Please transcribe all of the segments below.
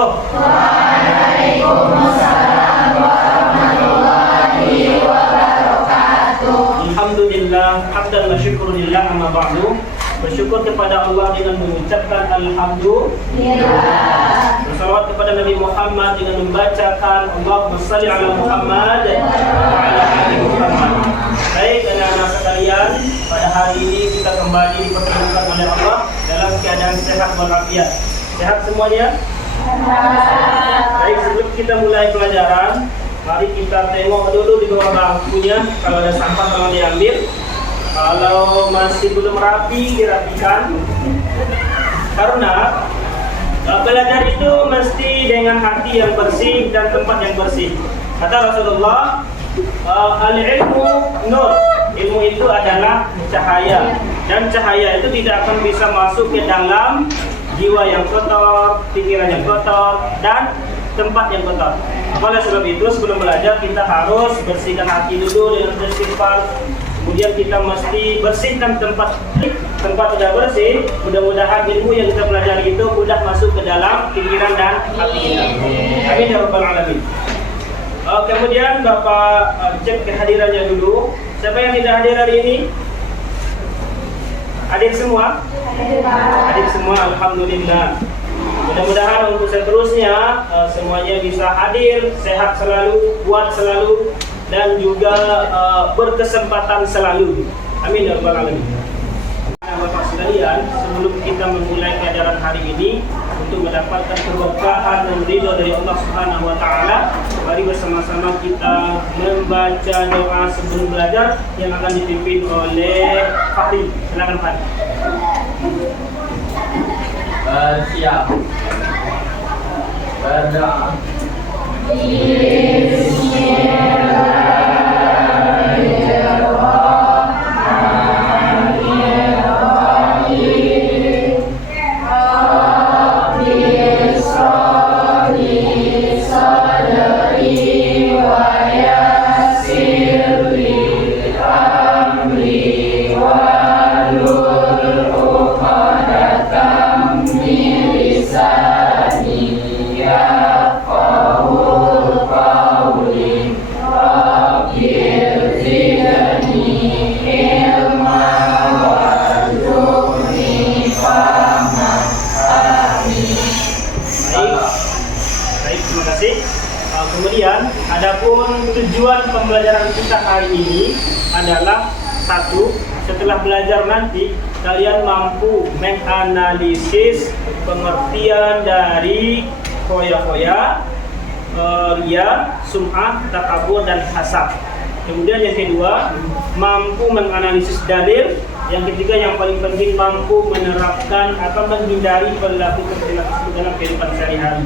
wabarakatuh. Waalaikumsalam warahmatullahi wabarakatuh. Alhamdulillah, hamdan wa syukurillah, amma ba'du. Bersyukur kepada Allah dengan mengucapkan alhamdulillah. Bersalawat kepada Nabi Muhammad dengan membacakan Allahumma shalli ala Muhammad wa ala ali Muhammad. Baik anak-anak sekalian, pada hari ini kita kembali dipertemukan oleh Allah dalam keadaan sehat walafiat. Sehat semuanya? Baik, sebelum kita mulai pelajaran, mari kita tengok dulu di bawah bangkunya. Kalau ada sampah tolong diambil. Kalau masih belum rapi, dirapikan. Karena belajar itu mesti dengan hati yang bersih dan tempat yang bersih. Kata Rasulullah, al-ilmu nur. Ilmu itu adalah cahaya, dan cahaya itu tidak akan bisa masuk ke dalam jiwa yang kotor, pikiran yang kotor, dan tempat yang kotor. Oleh sebab itu, sebelum belajar kita harus bersihkan hati dulu dengan beristighfar. Kemudian kita mesti bersihkan tempat sudah bersih. Mudah-mudahan ilmu yang kita pelajari itu mudah masuk ke dalam pikiran dan hati kita. Amin ya rabbal alamin. Kemudian Bapak cek kehadirannya dulu. Siapa yang tidak hadir hari ini? Hadir semua? Hadir semua, alhamdulillah. Mudah-mudahan untuk seterusnya semuanya bisa hadir, sehat selalu, kuat selalu, dan juga berkesempatan selalu. Amin ya rabbal alamin. Bapak sekalian, sebelum kita memulai pelajaran hari ini untuk mendapatkan keberkahan dan ridho dari Allah Subhanahu wa taala, mari bersama-sama kita membaca doa sebelum belajar yang akan dipimpin oleh Fahri. Silakan Fahri. Siap. Berdoa. Kemudian, adapun tujuan pembelajaran kita hari ini adalah satu, setelah belajar nanti kalian mampu menganalisis pengertian dari khoya-khoya, riya, sum'ah, takabur, dan hasad. Kemudian yang kedua, mampu menganalisis dalil. Yang ketiga, yang paling penting, mampu menerapkan atau menghindari perilaku dalam kehidupan sehari-hari.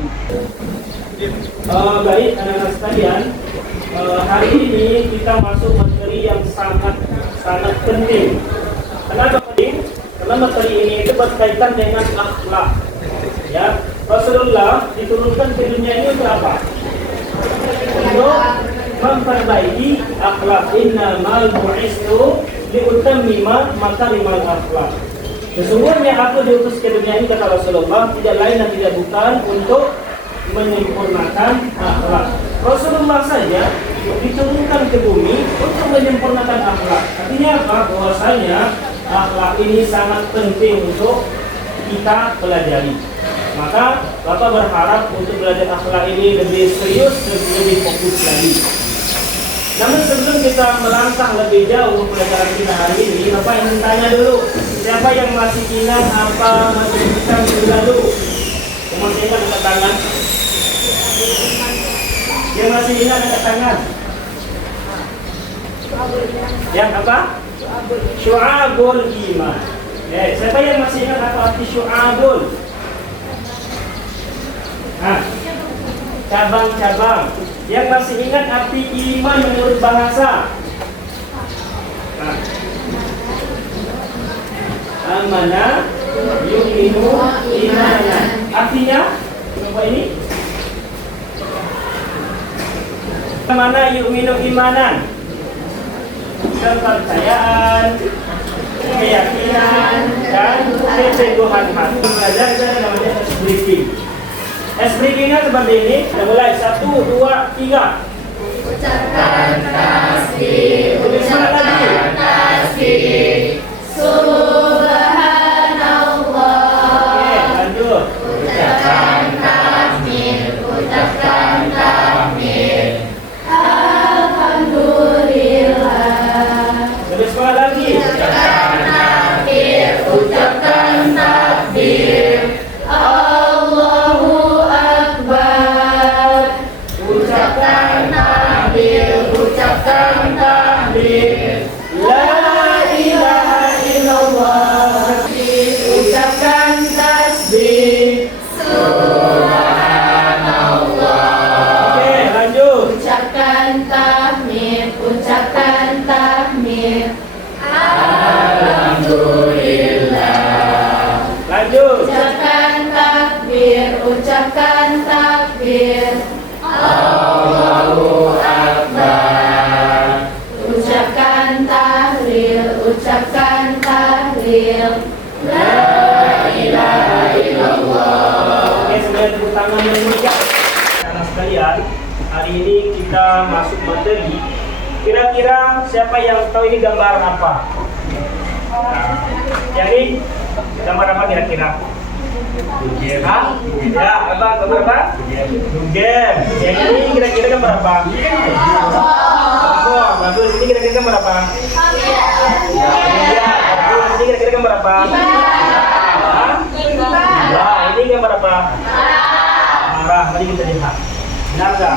Baik anak-anak sekalian, hari ini kita masuk materi yang sangat penting. Kenapa penting? Karena materi ini itu berkaitan dengan akhlak. Ya, Rasulullah diturunkan ke dunia ini untuk apa? Untuk memperbaiki akhlak. Innamal bu'istu liutammima makarimal akhlak. Sesungguhnya aku diutus ke dunia ini, kata Rasulullah, tidak lain dan tidak bukan untuk menyempurnakan akhlak. Rasulullah saja diturunkan ke bumi untuk menyempurnakan akhlak. Artinya apa? Bahwasanya akhlak ini sangat penting untuk kita pelajari. Maka Bapak berharap untuk belajar akhlak ini lebih serius, lebih fokus lagi. Namun sebelum kita melangkah lebih jauh pelajaran kita hari ini, Bapak ingin tanya dulu, siapa yang masih ingat apa materi kita minggu lalu? Masih ingat angkat tangan? Yang masih ingat angkat tangan? Yang apa? Syu'abul iman. Siapa yang masih ingat apa arti syu'abul? Cabang-cabang. Yang masih ingat arti iman menurut bahasa? Amanah yu'minu imanan. Artinya, coba ini. Mana yu'minu imanan? Kepercayaan, keyakinan, dan keteguhan hati. Belajar namanya briefing. Expresinya seperti ini. Kita mulai 1, 2, 3. Ucapkan tasbih, Ucapkan tasbih, subhanallah. Oke, lanjut. Ucapkan takbir, ucapkan takbir, alhamdulillah. Lebih semangat lagi. Ucapkan takbir, ucapkan takbir, Allahu Akbar. Ucapkan takbir, ucapkan takbir, La ilaha illallah. ucapkan tasbih, subhanallah. Oke, lanjut. Ucapkan tahmid, ucapkan tahmid, alhamdulillah. Lanjut. Ucapkan takbir, ucapkan takbir, Allahu Akbar. Ucapkan tahlil, ucapkan tahlil, la ilaha illallah. Oke, sebenarnya tepuk tangan yang meriah. Anak sekalian, hari ini kita masuk materi. Kira-kira siapa yang tahu ini gambar apa? Yang ini gambar apa kira-kira? Hah? Ya, apa? Gambar apa? Dugem. Yang ini kira-kira gambar apa? Oh, bagus. Ini kira-kira gambar apa? Ya, bagus. Ini kira-kira gambar apa? Hah? Wah, ini gambar apa? Marah. Mari kita lihat. Benar nggak?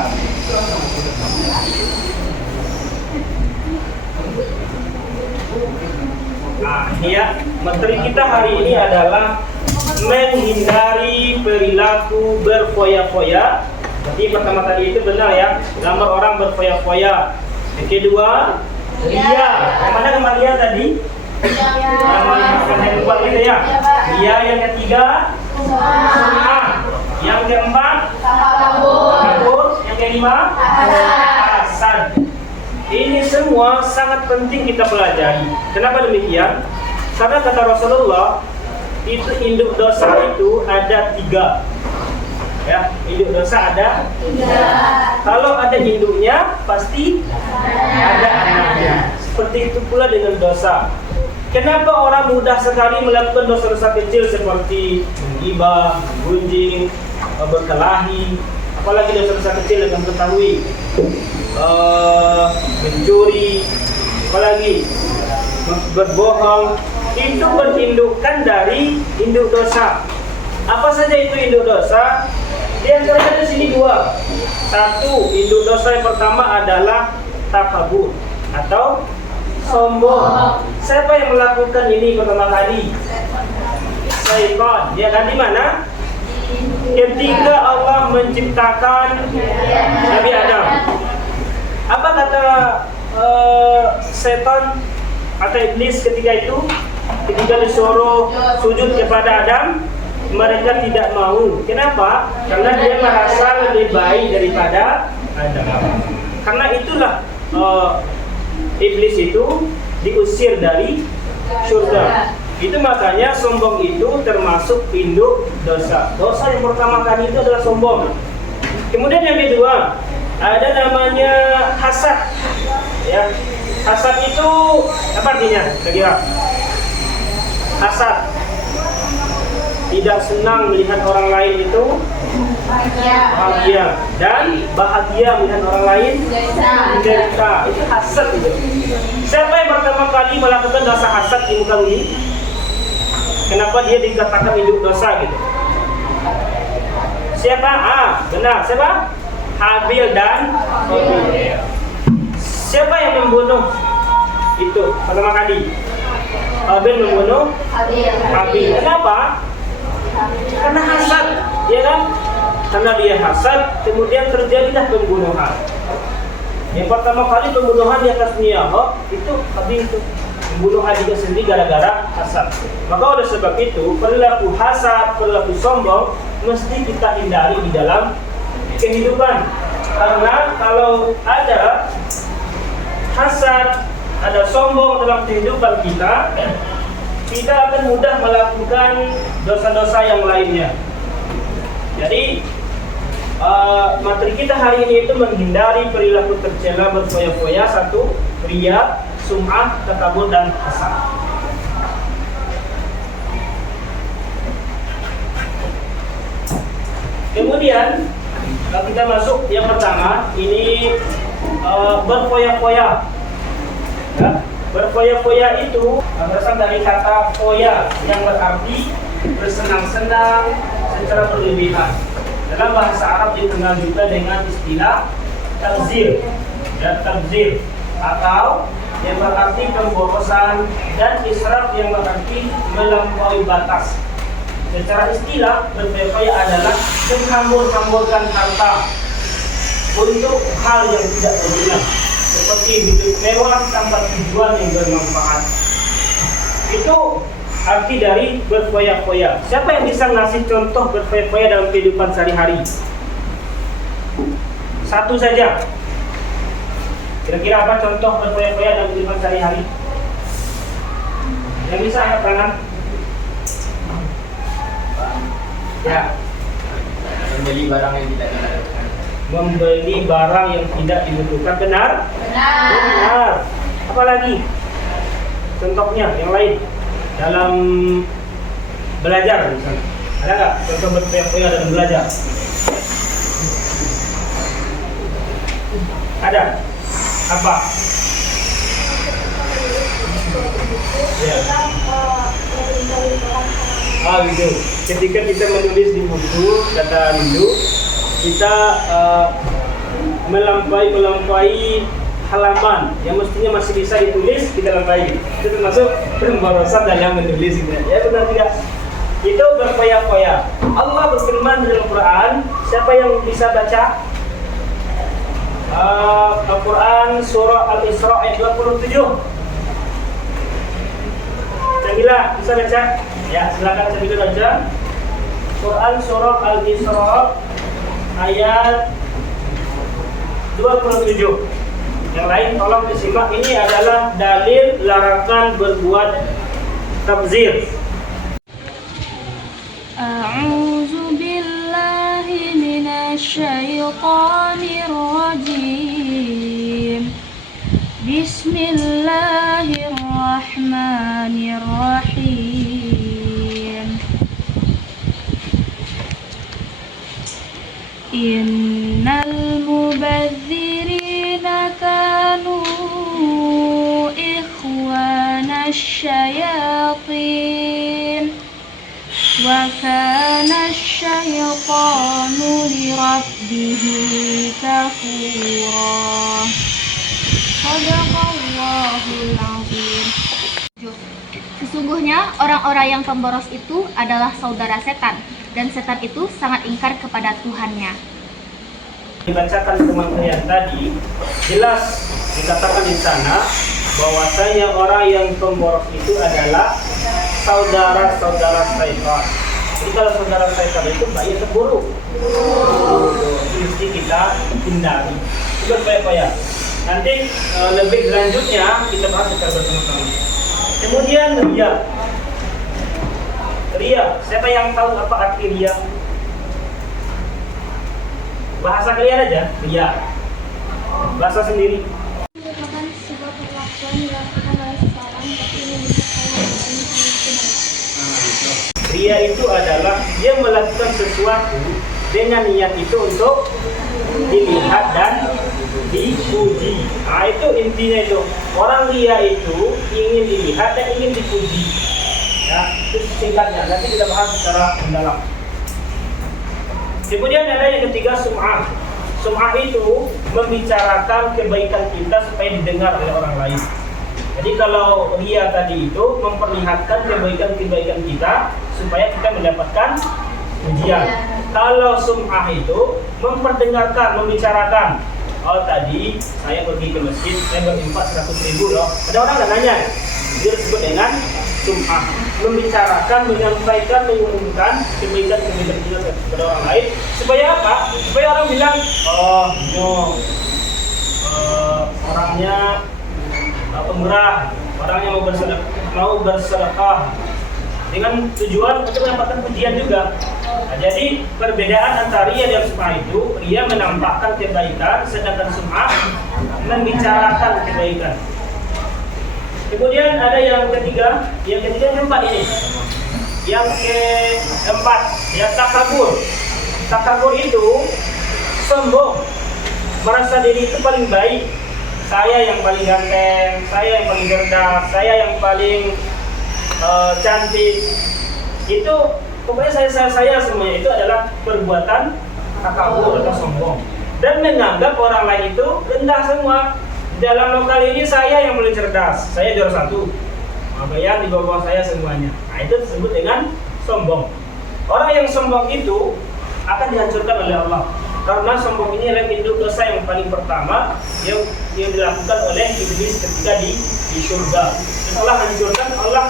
Nah, ini ya, materi kita hari ini adalah menghindari perilaku berfoya-foya. Jadi pertama tadi itu benar ya, gambar orang berfoya-foya. Yang kedua, ria. Yang mana gambar ria tadi? Yang keempat itu ya. Ria. Yang ketiga, sum'ah. Yang keempat, takabur. Yang kelima, hasad. Ini semua sangat penting kita pelajari. Kenapa demikian? Karena kata Rasulullah, itu induk dosa itu ada 3. Ya, induk dosa ada 3. Kalau ada induknya, pasti ada anaknya. Seperti itu pula dengan dosa. Kenapa orang mudah sekali melakukan dosa-dosa kecil seperti menggibah, gunjing, berkelahi, apalagi dosa-dosa kecil yang ketahui, mencuri, apalagi berbohong, itu berindukkan dari induk dosa. Apa saja itu induk dosa? Di antaranya di sini 2. 1, induk dosa yang pertama adalah takabur atau sombong. Siapa yang melakukan ini pertama kali? Syaitan. Ya kan, di mana? Ketika Allah menciptakan Nabi Adam. Apa kata setan atau iblis ketika itu? Ketika disuruh sujud kepada Adam, mereka tidak mau. Kenapa? Karena dia merasa lebih baik daripada Adam. Karena itulah iblis itu diusir dari surga. Itu makanya sombong itu termasuk induk dosa. Dosa yang pertama kali itu adalah sombong. Kemudian yang kedua, ada namanya hasad. Ya, hasad itu apa artinya? Kira-kira hasad, tidak senang melihat orang lain itu bahagia, dan bahagia melihat orang lain menderita. Itu hasad itu. Siapa yang pertama kali melakukan dosa hasad di muka bumi? Kenapa dia dikatakan induk dosa gitu? Siapa? Benar. Siapa? Habil dan Qabil. Siapa yang membunuh itu pertama kali? Habil membunuh Qabil. Kenapa? Karena hasad, ya kan? Karena dia hasad, kemudian terjadilah pembunuhan. Yang pertama kali pembunuhan di atas Niyahok itu Qabil itu membunuh adiknya sendiri gara-gara hasad. Maka oleh sebab itu perilaku hasad, perilaku sombong mesti kita hindari di dalam kehidupan. Karena kalau ada hasad, ada sombong dalam kehidupan kita, kita akan mudah melakukan dosa-dosa yang lainnya. Jadi materi kita hari ini itu menghindari perilaku tercela berfoya-foya. Satu, riya, sum'ah, takabur, dan hasad. Kemudian kita masuk yang pertama, ini berfoya-foya. Ya, berfoya-foya itu berasal dari kata foya yang berarti bersenang-senang secara berlebihan. Dalam bahasa Arab dikenal juga dengan istilah tabzir, ya, tabzir, atau yang berarti pemborosan, dan israf yang berarti melampaui batas. Secara istilah, berfoya-foya adalah menghambur-hamburkan harta untuk hal yang tidak berguna, seperti hidup mewah tanpa tujuan yang bermanfaat. Itu arti dari berfoya-foya. Siapa yang bisa ngasih contoh berfoya-foya dalam kehidupan sehari-hari? Satu saja. Kira-kira apa contoh berfoya-foya dalam kehidupan sehari-hari? Yang bisa angkat tangan? Ya. Membeli barang yang tidak dibutuhkan. Membeli barang yang tidak dibutuhkan. Benar? Benar. Apa lagi? Contohnya yang lain dalam belajar misalnya. Ada nggak contoh berfoya-foya dalam belajar? Ada? Apa? Ya. Gitu. Ketika kita menulis di buku kata rindu, kita melampaui halaman yang mestinya masih bisa ditulis, kita lampaui. Itu termasuk pemborosan dalam menulis, gitu. Ya benar tidak? Itu berfoya-foya. Allah berfirman dalam Al-Quran. Siapa yang bisa baca? Al-Quran surah Al-Isra ayat 27. Sabila bisa baca? Ya, silakan Sabila baca. Quran surah Al-Isra ayat 27. Yang lain tolong disimak. Ini adalah dalil larangan berbuat tabzir. A'udzu billahi minasyaitonir rajim. Bismillahirrahmanirrahim. Innal mubadzirina kanu ikhwana syayatin wa kana syaitanu lirabbihi kafura. Shadaqallahul azim. Sesungguhnya orang-orang yang pemboros itu adalah saudara setan, dan setan itu sangat ingkar kepada Tuhannya. Dibacakan kemarin tadi, jelas dikatakan di sana bahwasanya orang yang pemboros itu adalah saudara-saudara syaitan. Jadi kalau saudara syaitan itu baik atau buruk? Mesti kita hindari. Itu baik-baik. Nanti lebih lanjutnya kita bahas secara bersama-sama. Kemudian riya. Riya, siapa yang tahu apa arti riya? Bahasa kalian aja, riya. Bahasa sendiri. Merupakan sebuah perlakuan dilakukan oleh seseorang tapi ingin Riya itu adalah dia melakukan sesuatu dengan niat itu untuk dilihat dan dipuji. Nah, itu intinya itu. Orang riya itu ingin dilihat dan ingin dipuji. Ya, itu singkatnya. Nanti kita bahas secara mendalam. Kemudian ada yang ketiga, sum'ah. Sum'ah itu membicarakan kebaikan kita supaya didengar oleh orang lain. Jadi kalau riya tadi itu memperlihatkan kebaikan-kebaikan kita supaya kita mendapatkan pujian. Kalau sum'ah itu memperdengarkan, membicarakan. Oh tadi saya pergi ke masjid, saya berinfak 100.000 loh. Ada orang nggak nanya, dia disebut dengan sum'ah. Membicarakan, menyampaikan, mengumumkan kebaikan-kebaikan kita kepada orang lain. Supaya apa? Supaya orang bilang, oh orangnya pemurah, orangnya mau bersedekah, dengan tujuan untuk mendapatkan pujian juga. Nah, jadi perbedaan antara ria dan sum'ah itu, ria menampakkan kebaikan, sedangkan sum'ah membicarakan kebaikan. Kemudian ada yang ketiga yang keempat ini. Yang keempat, ya takabur. Takabur itu sombong, merasa diri itu paling baik. Saya yang paling ganteng, saya yang paling cerdas, saya yang paling cantik. Itu pokoknya saya semuanya itu adalah perbuatan takabur atau sombong. Dan menganggap orang lain itu rendah semua. Dalam lokal ini saya yang paling cerdas, saya juara 1. Yang di bawah saya semuanya. Nah, itu disebut dengan sombong. Orang yang sombong itu akan dihancurkan oleh Allah. Karena sombong ini adalah induk dosa yang paling pertama yang dilakukan oleh iblis ketika di surga. Setelah hancurkan, Allah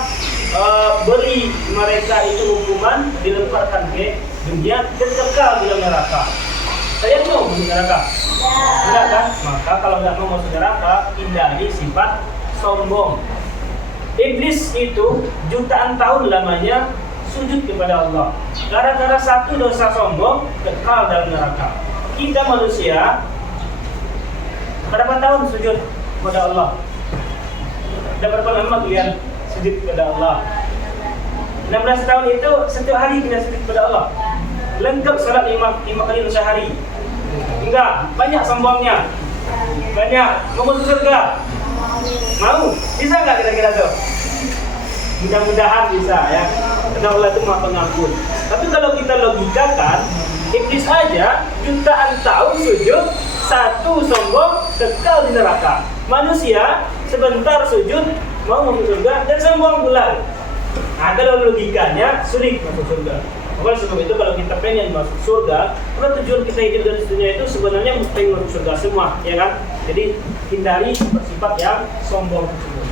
beri mereka itu hukuman, dilemparkan ke dunia dan kekal di dalam neraka. Saya mau masuk neraka? Tidak kan? Maka kalau nggak mau masuk neraka, hindari sifat sombong. Iblis itu jutaan tahun lamanya sujud kepada Allah. Gara-gara satu dosa sombong, kekal dalam neraka. Kita manusia berapa tahun sujud kepada Allah? Dan berapa lama kalian sujud kepada Allah? 16 tahun itu setiap hari kita sujud kepada Allah. Lengkap salat 5 kali sehari. Enggak, banyak sombongnya. Banyak, mau masuk surga. Mau? Bisa nggak kira-kira tuh? Mudah-mudahan bisa ya. Karena Allah itu Maha Pengampun. Tapi kalau kita logikakan, iblis aja jutaan tahun sujud, satu sombong, kekal di neraka. Manusia sebentar sujud, mau masuk surga dan sombong pula. Nah, kalau logikanya sulit masuk surga. Oleh sebab itu kalau kita pengen masuk surga, karena tujuan kita hidup di dunia itu sebenarnya pengen masuk surga semua, ya kan? Jadi hindari sifat yang sombong tersebut.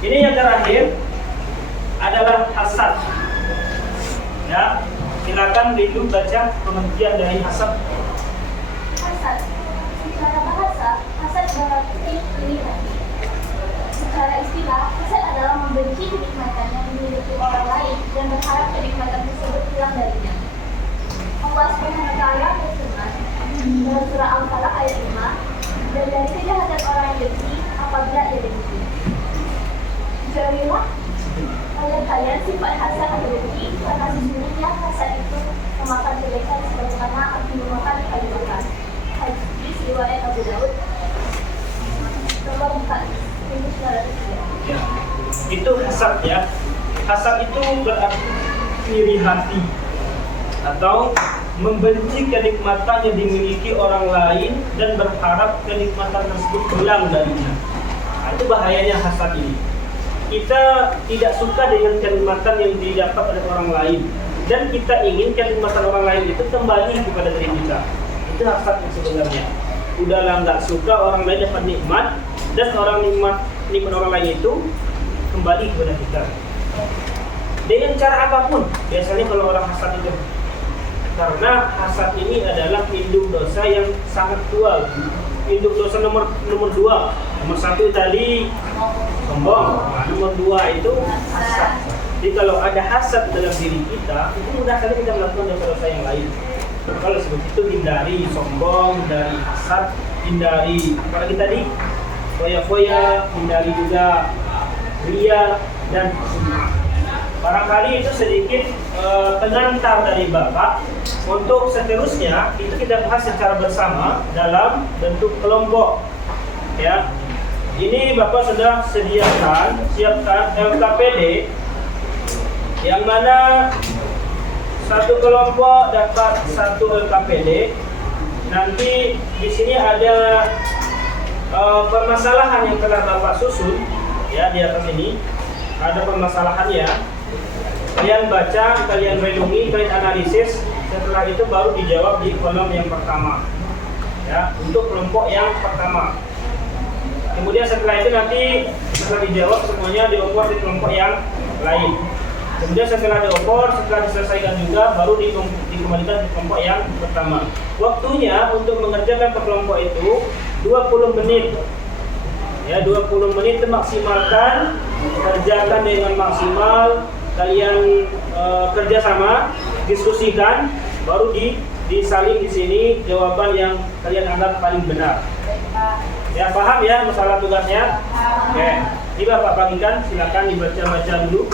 Ini yang terakhir adalah hasad. Ya, silakan Lindu baca pengertian dari hasad. Hasad, secara bahasa, hasad berarti iri hati. Secara istilah, hasad adalah membenci kenikmatan yang dimiliki orang lain dan berharap kenikmatan tersebut hilang darinya. Allah SWT berfirman dalam surah Al-Falaq ayat 5, dan dari kejahatan orang yang dengki apabila ia dengki. Jauhilah oleh kalian sifat hasad atau dengki, karena sesungguhnya hasad itu memakan kebaikan sebagaimana api memakan kayu bakar. Hadis riwayat Abu Daud nomor 4. Ya, itu hasad ya. Hasad itu berarti iri hati atau membenci kenikmatan yang dimiliki orang lain dan berharap kenikmatan tersebut hilang darinya. Nah, itu bahayanya hasad ini. Kita tidak suka dengan kenikmatan yang didapat oleh orang lain dan kita ingin kenikmatan orang lain itu kembali kepada diri kita. Itu hasad yang sebenarnya. Udahlah nggak suka orang lain dapat nikmat dan nikmat orang lain itu kembali kepada kita dengan cara apapun. Biasanya kalau orang hasad itu, karena hasad ini adalah induk dosa yang sangat tua. Induk dosa nomor 2. Nomor 1 tadi sombong, nomor 2 itu hasad. Jadi kalau ada hasad dalam diri kita, itu mudah sekali kita melakukan dosa-dosa yang lain. Kalau seperti itu hindari sombong, hindari hasad, hindari apalagi tadi foya-foya, hindari juga ria dan sum'ah. Barangkali itu sedikit pengantar dari Bapak. Untuk seterusnya itu kita bahas secara bersama dalam bentuk kelompok. Ya, ini Bapak sudah siapkan LKPD yang mana satu kelompok dapat satu LKPD. Nanti di sini ada permasalahan yang telah Bapak susun ya, di atas ini ada permasalahannya. Kalian baca, kalian renungi, kalian analisis. Setelah itu baru dijawab di kolom yang pertama ya, untuk kelompok yang pertama. Kemudian setelah itu nanti setelah dijawab semuanya diopor di kelompok yang lain. Kemudian setelah diopor, setelah diselesaikan juga baru dikembalikan di kelompok yang pertama. Waktunya untuk mengerjakan per kelompok itu 20 menit. Ya, 20 menit dimaksimalkan kerjakan dengan maksimal, kalian kerjasama, diskusikan, baru disalin di sini jawaban yang kalian anggap paling benar. Ya, paham ya masalah tugasnya? Oke, ini Bapak bagikan, silakan dibaca-baca dulu.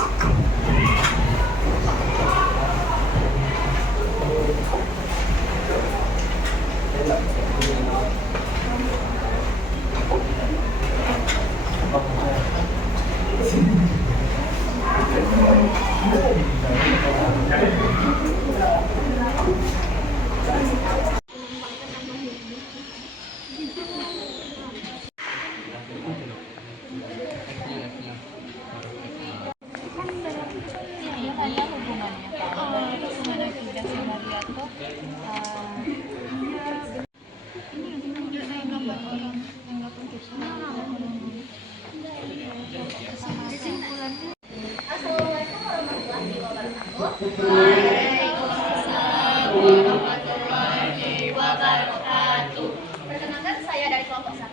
Iya kan ya hubungannya. Hubungan akidah sama dia tuh Assalamualaikum warahmatullahi wabarakatuh. Perkenalkan, saya dari kelompok 1.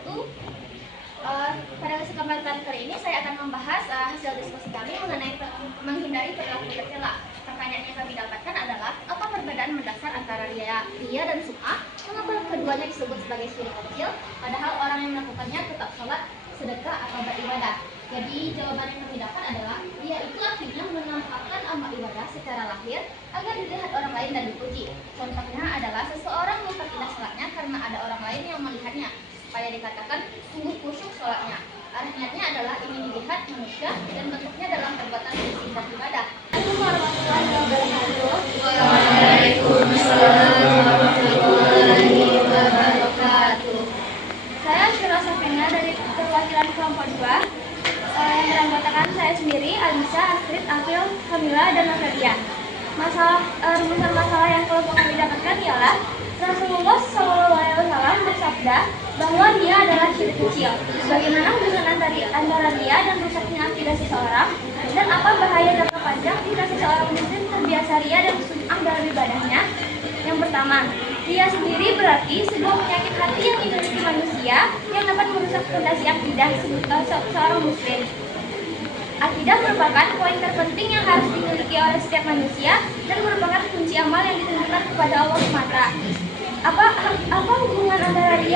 Pada kesempatan kali ini saya akan membahas hasil diskusi kami mengenai menghindari perilaku tercela. Pertanyaan yang kami dapatkan adalah, apa perbedaan mendasar antara ria dan sum'ah? Mengapa keduanya disebut sebagai syirik kecil, padahal orang yang melakukannya tetap sholat, sedekah, atau beribadah? Jadi jawaban yang kami dapat adalah, ria itu artinya menampakkan amal ibadah secara lahir agar dilihat orang lain dan dipuji. Contohnya adalah seseorang memperindah sholatnya karena ada orang lain yang melihatnya, supaya dikatakan sungguh khusyuk sholatnya. Arah niatnya adalah ingin dilihat manusia dan bentuknya dalam perbuatan fisik dan ibadah. Assalamualaikum warahmatullahi wabarakatuh. Waalaikumsalam warahmatullahi wabarakatuh. Saya Syura Safina dari perwakilan kelompok 2 yang beranggotakan saya sendiri, Alisa, Astrid, Afil, Kamila, dan Naferia. Rumusan masalah yang kelompok kami dapatkan ialah Rasulullah SAW bersabda bahwa dia adalah syirik kecil. Bagaimana hubungan antara dia dan rusaknya akidah seseorang, dan apa bahaya jangka panjang jika seseorang muslim terbiasa ria dan sum'ah dalam ibadahnya? Yang pertama, ria sendiri berarti sebuah penyakit hati yang dimiliki manusia yang dapat merusak fondasi akidah seorang muslim. Akidah merupakan poin terpenting yang harus dimiliki oleh setiap manusia dan merupakan kunci amal yang ditentukan kepada Allah semata. Apa hubungan antara ria?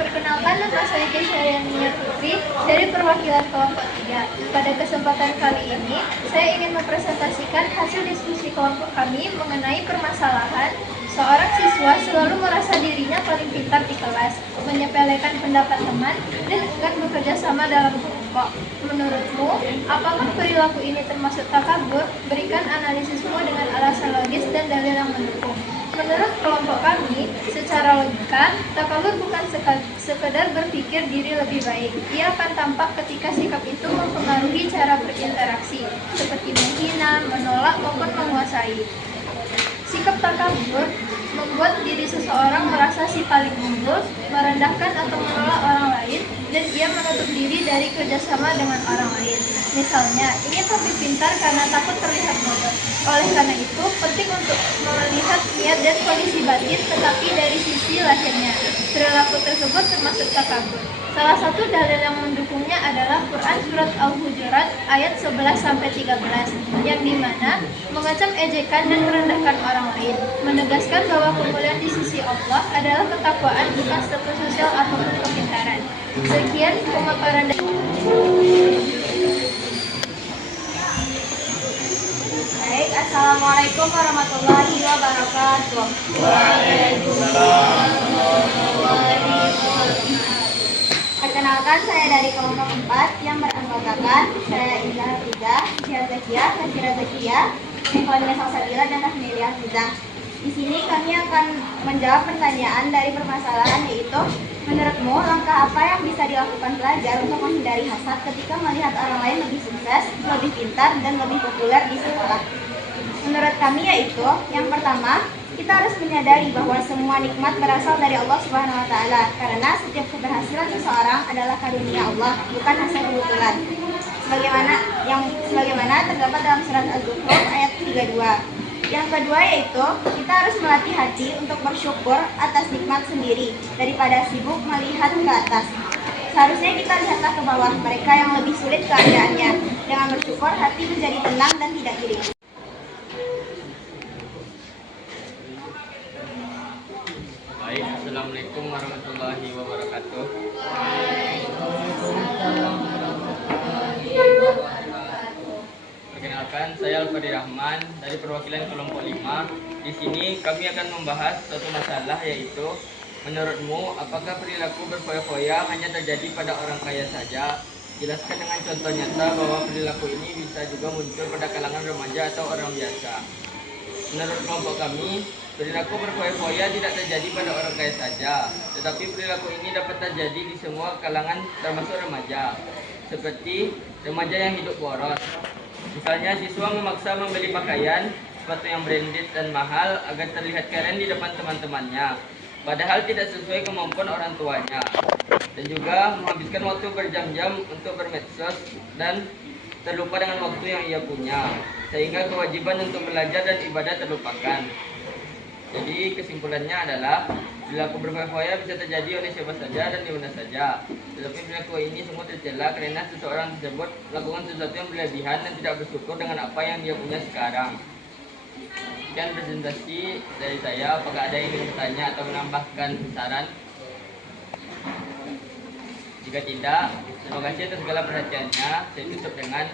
Perkenalkan, nama saya Kesyayania Putri dari perwakilan kelompok 3. Pada kesempatan kali ini, saya ingin mempresentasikan hasil diskusi kelompok kami mengenai permasalahan seorang siswa selalu merasa dirinya paling pintar di kelas, menyepelekan pendapat teman, dan enggan bekerja sama dalam kelompok. Menurutmu, apakah perilaku ini termasuk takabur? Berikan analisismu dengan alasan logis dan dalil yang mendukung. Menurut kelompok kami, secara logika, takabur bukan sekedar berpikir diri lebih baik. Ia akan tampak ketika sikap itu mempengaruhi cara berinteraksi, seperti menghina, menolak, maupun menguasai. Sikap takabur membuat diri seseorang merasa si paling unggul, merendahkan atau menolak orang lain, dan ia menutup diri dari kerjasama dengan orang lain. Misalnya, ingin lebih pintar karena takut terlihat bodoh. Oleh karena itu, penting untuk melihat niat dan kondisi batin, tetapi dari sisi lahirnya. Perilaku tersebut termasuk takabur. Salah satu dalil yang mendukungnya adalah Quran Surat Al-Hujurat ayat 11-13, yang dimana mengecam ejekan dan merendahkan orang lain, menegaskan bahwa kemuliaan di sisi Allah adalah ketakwaan, bukan status sosial ataupun kepintaran. Sekian pemaparan dari Baik, Assalamualaikum warahmatullahi wabarakatuh. Waalaikumsalam warahmatullahi wabarakatuh. Perkenalkan, saya dari kelompok 4 yang beranggotakan saya Indah Hafiza, Syira Zakia, Syira Zakia, Nikolina Salsabila, dan Tasmilia Hafizah. Di sini kami akan menjawab pertanyaan dari permasalahan, yaitu menurutmu langkah apa yang bisa dilakukan pelajar untuk menghindari hasad ketika melihat orang lain lebih sukses, lebih pintar, dan lebih populer di sekolah? Menurut kami yaitu, yang pertama, kita harus menyadari bahwa semua nikmat berasal dari Allah Subhanahu wa Ta'ala, karena setiap keberhasilan seseorang adalah karunia Allah, bukan hasil kebetulan. Sebagaimana terdapat dalam surat Az-Zukhruf ayat 32. Yang kedua yaitu kita harus melatih hati untuk bersyukur atas nikmat sendiri daripada sibuk melihat ke atas. Seharusnya kita lihatlah ke bawah mereka yang lebih sulit keadaannya. Dengan bersyukur hati menjadi tenang dan tidak iri. Baik, Assalamualaikum warahmatullahi wabarakatuh. Perkenalkan, saya Al-Fadhil Rahman dari perwakilan kelompok 5. Di sini kami akan membahas suatu masalah, yaitu menurutmu apakah perilaku berfoya-foya hanya terjadi pada orang kaya saja? Jelaskan dengan contoh nyata bahwa perilaku ini bisa juga muncul pada kalangan remaja atau orang biasa. Menurut kelompok kami, perilaku berfoya-foya tidak terjadi pada orang kaya saja, tetapi perilaku ini dapat terjadi di semua kalangan termasuk remaja. Seperti remaja yang hidup boros. Misalnya siswa memaksa membeli pakaian, sepatu yang branded dan mahal agar terlihat keren di depan teman-temannya, padahal tidak sesuai kemampuan orang tuanya. Dan juga menghabiskan waktu berjam-jam untuk bermedsos dan terlupa dengan waktu yang ia punya, sehingga kewajiban untuk belajar dan ibadah terlupakan. Jadi kesimpulannya adalah perilaku berfoya-foya bisa terjadi oleh siapa saja dan di mana saja. Tetapi perilaku ini semua tercela karena seseorang tersebut melakukan sesuatu yang berlebihan dan tidak bersyukur dengan apa yang dia punya sekarang. Sekian presentasi dari saya. Apakah ada yang ingin bertanya atau menambahkan saran? Jika tidak, terima kasih atas segala perhatiannya. Saya tutup dengan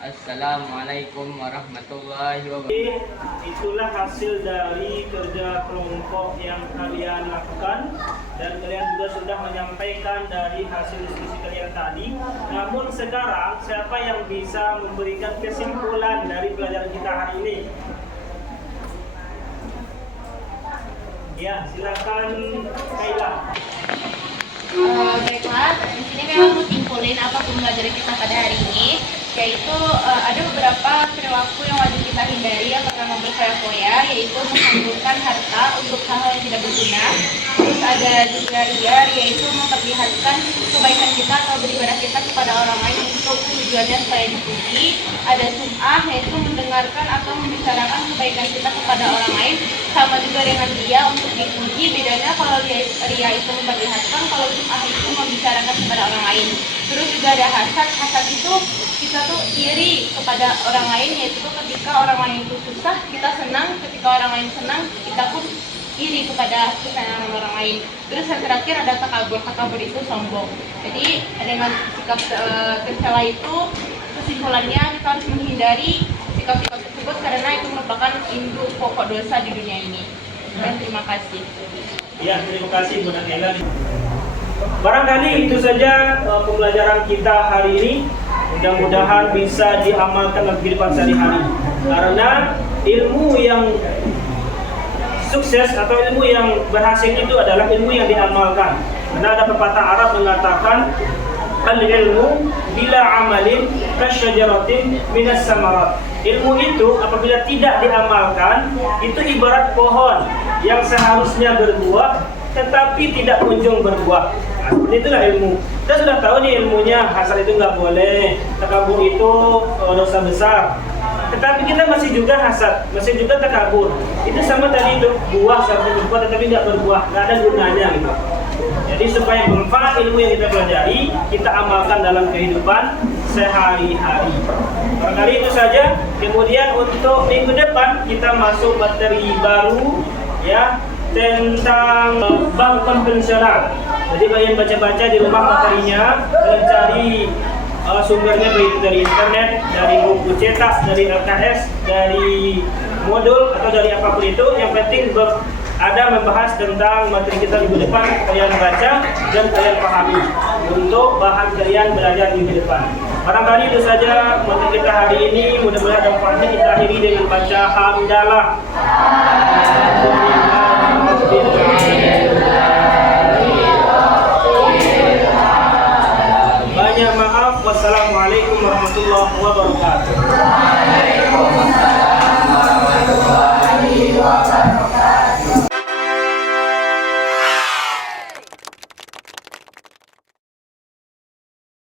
Assalamualaikum warahmatullahi wabarakatuh. Itulah hasil dari kerja kelompok yang kalian lakukan, dan kalian juga sudah menyampaikan dari hasil diskusi kalian tadi. Namun sekarang siapa yang bisa memberikan kesimpulan dari pelajaran kita hari ini? Ya, silakan Kaila. Baiklah, di sini memang mau simpulin apa pembelajaran kita pada hari ini, yaitu ada beberapa perilaku yang wajib kita hindari yang pertama berfoya-foya, yaitu menghamburkan harta untuk hal-hal yang tidak berguna. Terus ada juga ria, yaitu memperlihatkan kebaikan kita atau beribadah kita kepada orang lain untuk tujuannya supaya dipuji. Ada sum'ah, yaitu mendengarkan atau membicarakan kebaikan kita kepada orang lain, sama juga dengan ria untuk dipuji. Bedanya kalau ria itu memperlihatkan, kalau sum'ah itu membicarakan kepada orang lain. Terus juga ada hasad. Hasad itu kita tuh iri kepada orang lain, yaitu ketika orang lain itu susah kita senang, ketika orang lain senang kita pun iri kepada kesenangan orang lain. Terus yang terakhir ada takabur. Takabur itu sombong. Jadi dengan sikap tercela itu, kesimpulannya kita harus menghindari sikap-sikap tersebut karena itu merupakan induk pokok dosa di dunia ini. Dan terima kasih. Ya, terima kasih Bunda Kaila. Barangkali itu saja pembelajaran kita hari ini. Mudah-mudahan bisa diamalkan dalam kehidupan sehari-hari. Karena ilmu yang sukses atau ilmu yang berhasil itu adalah ilmu yang diamalkan. Karena ada pepatah Arab mengatakan, al-ilmu bila amalin kasyajaratin minas samarat. Ilmu itu apabila tidak diamalkan, itu ibarat pohon yang seharusnya berbuah tetapi tidak kunjung berbuah. Nah, seperti itulah ilmu. Kita sudah tahu nih ilmunya, hasad itu nggak boleh, takabur itu dosa besar. Tetapi kita masih juga hasad, masih juga takabur. Itu sama tadi itu, buah seharusnya berbuah tetapi nggak berbuah, nggak ada gunanya gitu. Jadi supaya bermanfaat ilmu yang kita pelajari, kita amalkan dalam kehidupan sehari-hari. Barangkali itu saja. Kemudian untuk minggu depan kita masuk materi baru, ya, tentang bank konvensional. Jadi kalian baca-baca di rumah materinya, dan cari sumbernya baik dari internet, dari buku cetak, dari LKS, dari modul atau dari apapun itu. Yang penting ada membahas tentang materi kita minggu depan, kalian baca dan kalian pahami untuk bahan kalian belajar minggu depan. Barangkali itu saja materi kita hari ini. Mudah-mudahan ada manfaatnya. Kita akhiri dengan baca hamdalah. Banyak maaf. Wassalamualaikum warahmatullahi wabarakatuh.